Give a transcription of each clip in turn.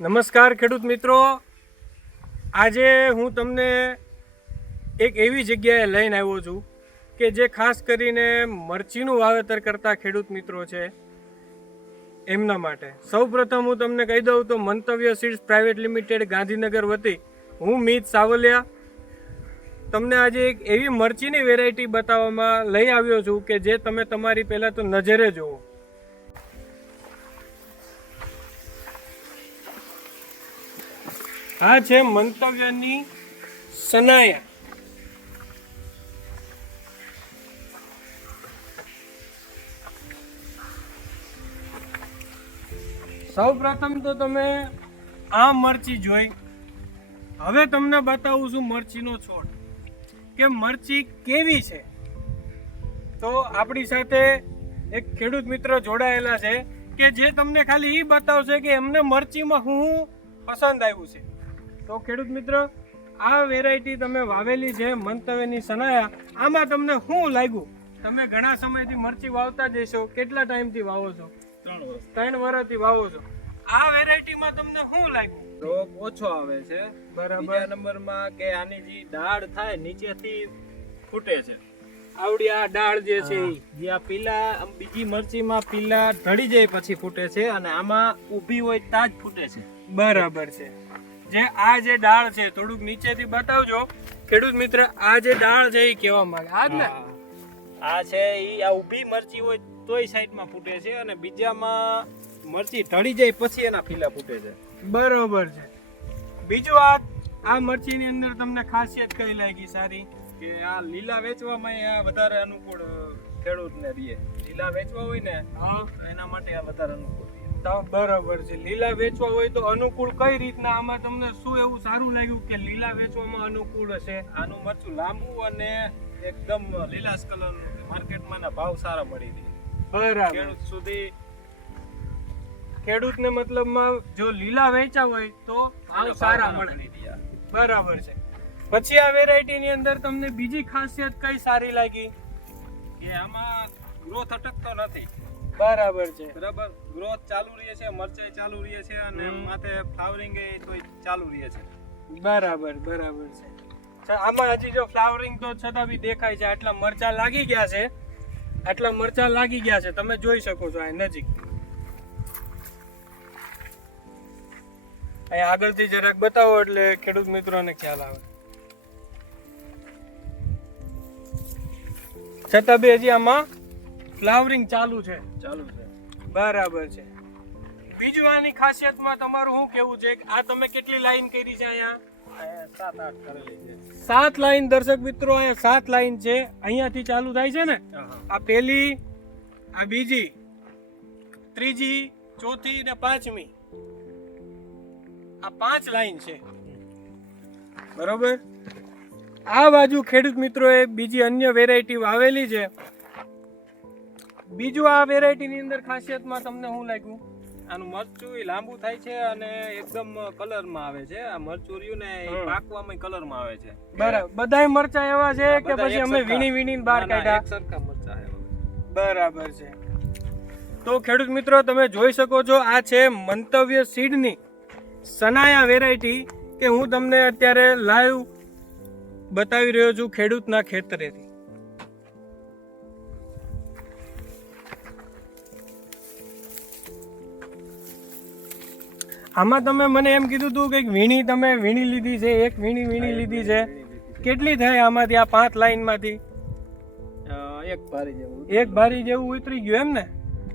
નમસ્કાર ખેડૂત મિત્રો. આજે હું તમને એક એવી જગ્યાએ લઈને આવ્યો છું કે જે ખાસ કરીને મરચીનું વાવેતર કરતા ખેડૂત મિત્રો છે એમના માટે. સૌપ્રથમ હું તમને કહી દઉં તો Mantavya seeds private limited Gandhinagar વતી હું મિત સાવલિયા તમને આજે એક એવી મરચીની વેરાયટી બતાવવામાં લઈ આવ્યો છું કે જે તમે તમારી પહેલાં તો નજરે જુઓ. આ છે મંતવ્યની સનાયા. સૌ પ્રથમ તો તમે આ મરચી જોઈ. હવે તમને બતાવું છું મરચીનો છોડ. કે મરચી કેવી છે? તો આપણી સાથે એક ખેડૂત મિત્ર જોડાયેલા છે કે જે તમને ખાલી એ બતાવશે કે એમને મરચીમાં હું પસંદ આવ્યું છે. તો ખેડૂત મિત્ર આ વેરાયટી તમે વાવેલી છે મંતવ્યની સનાયા આમાં તમને શું લાગ્યું? તમે ઘણા સમયથી મરચી વાવતા જઈશો કેટલા ટાઈમથી વાવો છો? ત્રણ ત્રણ વર્ષથી વાવો છો. આ વેરાયટીમાં તમને શું લાગ્યું? રોગ ઓછો આવે છે. બરાબર. નંબરમાં કે આની જે દાળ થાય નીચેથી ફૂટે છે. આવડી આ ડાળ જે છે. જે આ પીલા આમ બીજી મરચીમાં પીલા ઢળી જાય પછી ફૂટે છે અને આમાં ઊભી હોય તાજ ફૂટે છે. બરાબર છે. જે આ જે ડાળ છે થોડુંક નીચેથી બતાવજો. ખેડૂત મિત્ર આ જે ડાળ છે એ કેવા માંગે? આ જ ને? આ છે એ આ ઊભી મરચી હોય તોય સાઈડમાં ફૂટે છે અને બીજામાં મરચી ઢળી જાય પછી એના પીલા ફૂટે છે. બરોબર છે. બીજું આ આ મરચીની અંદર તમને ખાસિયત કઈ લાગી સારી? કે આ લીલા વેચવામાં આ વધારે અનુકૂળ ખેડૂતને દે. લીલા વેચવા હોય ને હા. એના માટે આ વધારે અનુકૂળ. બરાબર છે. લીલા વેચવા હોય તો અનુકૂળ કઈ રીતના? આમાં તમને શું એવું સારું લાગ્યું કે લીલા વેચવામાં અનુકૂળ હશે? આનું મરચું લાંબુ અને એકદમ લીલાશ કલરનું માર્કેટમાં ના ભાવ સારા મળી રહે. બરાબર. ખેડૂત સુધી ખેડૂતને મતલબમાં જો લીલા વેચા હોય તો ભાવ સારા મળે. બરાબર છે. પછી આ વેરાયટીની અંદર તમને બીજી ખાસિયત કઈ સારી લાગી? કે આમાં ગ્રોથ અટકતો નથી. બરાબર છે. બરાબર ગ્રોથ ચાલુ રહે છે મરચાઈ ચાલુ રહે છે અને. માથે ફ્લાવરિંગ એ તો ચાલુ રહે છે. બરાબર બરાબર છે. આમાં હજી જો ફ્લાવરિંગ તો છતાં બી દેખાય છે આટલા મરચા લાગી ગયા છે. આટલા મરચા લાગી ગયા છે તમે જોઈ શકો છો આ નજીક. અહીં આગળથી જરાક બતાવો એટલે ખેડૂત મિત્રોને ખ્યાલ આવે. છતાં બી હજી આમાં ફ્લાવરિંગ ચાલુ છે. ચાલુ છે. બરાબર છે. બીજું આની ખાસિયતમાં તમારું શું કેવું છે? આ તમે કેટલી લાઈન કરી છે અહીંયા? સાત લાઈન દર્શક મિત્રો અહીંયા સાત લાઈન છે. અહીંયાથી ચાલુ થાય છે ને? આ પહેલી આ બીજી ત્રીજી ચોથી ને પાંચમી. આ પાંચ લાઈન છે. બરોબર? આ બાજુ ખેડૂત મિત્રોએ બીજી અન્ય વેરાયટી વાવેલી છે. બીજું આ વેરાયટીની અંદર ખાસિયતમાં તમને શું લાગ્યું? આનું મરચું એ લાંબુ થાય છે અને એકદમ કલરમાં આવે છે. આ મરચું રહ્યું ને એ. પાકવામાં કલરમાં આવે છે. બરાબર બધાય મરચા એવા છે કે પછી અમે વીણી વીણીને બહાર કાઢ્યા? એક સરખા મરચાં આવે. બરાબર છે. તો ખેડૂત મિત્રો તમે જોઈ શકો છો આ છે મંતવ્ય સીડની સનાયા વેરાયટી કે હું તમને અત્યારે લાઈવ બતાવી રહ્યો છું ખેડૂતના ખેતરેથી. આમાં તમે મને એમ કીધું હતું કે વીણી તમે વીણી લીધી છે એક વીણી વીણી લીધી છે. કેટલી થાય આમાંથી આ પાંચ લાઈનમાંથી? એક ભારી જેવું. એક ભારી જેવું ઉતરી ગયું એમ ને?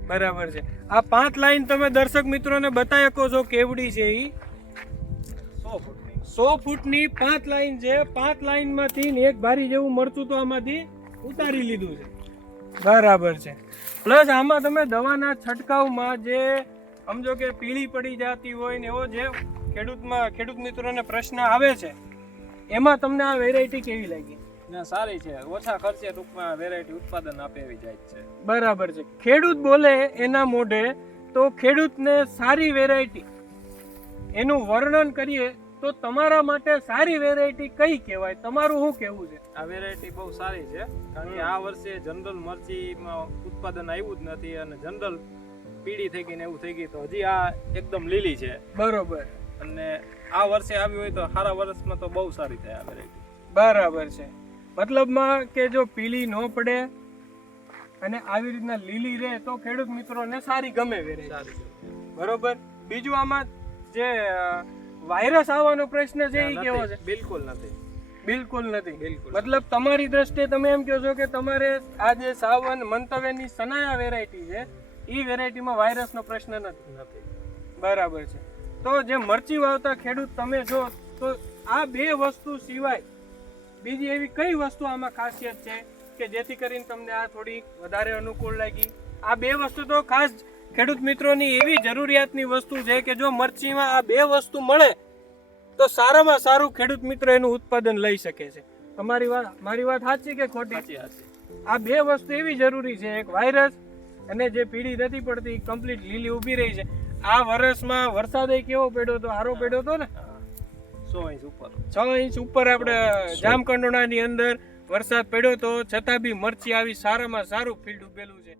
બરાબર છે. આ પાંચ લાઈન તમે દર્શક મિત્રોને બતાવી શકો છો કેવડી છે એ સો ફૂટની પાંચ લાઈન છે. પાંચ લાઈનમાંથી ને એક ભારી જેવું મરચું તો આમાંથી ઉતારી લીધું છે. બરાબર છે. પ્લસ આમાં તમે દવાના છંટકાવમાં જે સમજો કે પીળી પડી જતી હોય ને એવો જે ખેડૂતમાં ખેડૂત મિત્રોને પ્રશ્ન આવે છે એમાં તમને આ વેરાયટી કેવી લાગી? ના સારી છે. ઓછા ખર્ચે ટૂંકમાં વેરાયટી ઉત્પાદન આપે એવી જાય છે. બરાબર છે. ખેડૂત બોલે એના મોઢે તો ખેડૂતને સારી વેરાયટી એનું વર્ણન કરીએ તો તમારા માટે સારી વેરાયટી કઈ કહેવાય? તમારું શું કહેવું છે? આ વેરાયટી બહુ સારી છે કારણ કે આ વર્ષે જનરલ મરચીમાં ઉત્પાદન આવ્યું જ નથી અને જનરલ પીળી થઈ ગઈ ને એવું થઈ ગઈ તો હજી આ એકદમ લીલી છે. બરોબર. અને આ વર્ષે આવી હોય તો સારા વર્ષમાં તો બહુ સારી થાય આ વેરાયટી બરાબર છે. મતલબમાં કે જો પીળી ન પડે અને આવી રીતના લીલી રહે તો ખેડૂત મિત્રોને સારી ગમે વેરાયટી બરોબર? બીજું આમાં જે વાયરસ આવવાનો પ્રશ્ન છે એ કેવો છે? બિલકુલ નથી. બિલકુલ નથી. બિલકુલ મતલબ તમારી દ્રષ્ટિએ તમે એમ કહો છો કે તમારે આ જે સાવન મંતવ્યની સનાયા વેરાયટી છે એ વેરાયટીમાં વાયરસનો પ્રશ્ન નથી. બરાબર છે. તો જે મરચી વાવતા ખેડૂત તમે જો તો આ બે વસ્તુ સિવાય બીજી એવી કઈ વસ્તુ આમાં ખાસિયત છે કે જેથી કરીને તમને આ થોડી વધારે અનુકૂળ લાગી? આ બે વસ્તુ તો ખાસ ખેડૂત મિત્રોની એવી જરૂરિયાતની વસ્તુ છે કે જો મરચીમાં આ બે વસ્તુ મળે તો સારામાં સારું ખેડૂત મિત્ર એનું ઉત્પાદન લઈ શકે છે. તમારી વાત મારી વાત સાચી કે ખોટી? આ બે વસ્તુ એવી જરૂરી છે એક વાયરસ અને જે પીળી નથી પડતી કમ્પ્લીટ લીલી ઊભી રહી છે. આ વર્ષમાં વરસાદ કેવો પડ્યો તો હારો પડ્યો હતો ને? હા. ઇંચ ઉપર. છ ઇંચ ઉપર આપણે જામકંડોળાની અંદર વરસાદ પડ્યો તો છતાં બી મરચી આવી સારામાં સારું ફીલ્ડ ઉભેલું છે.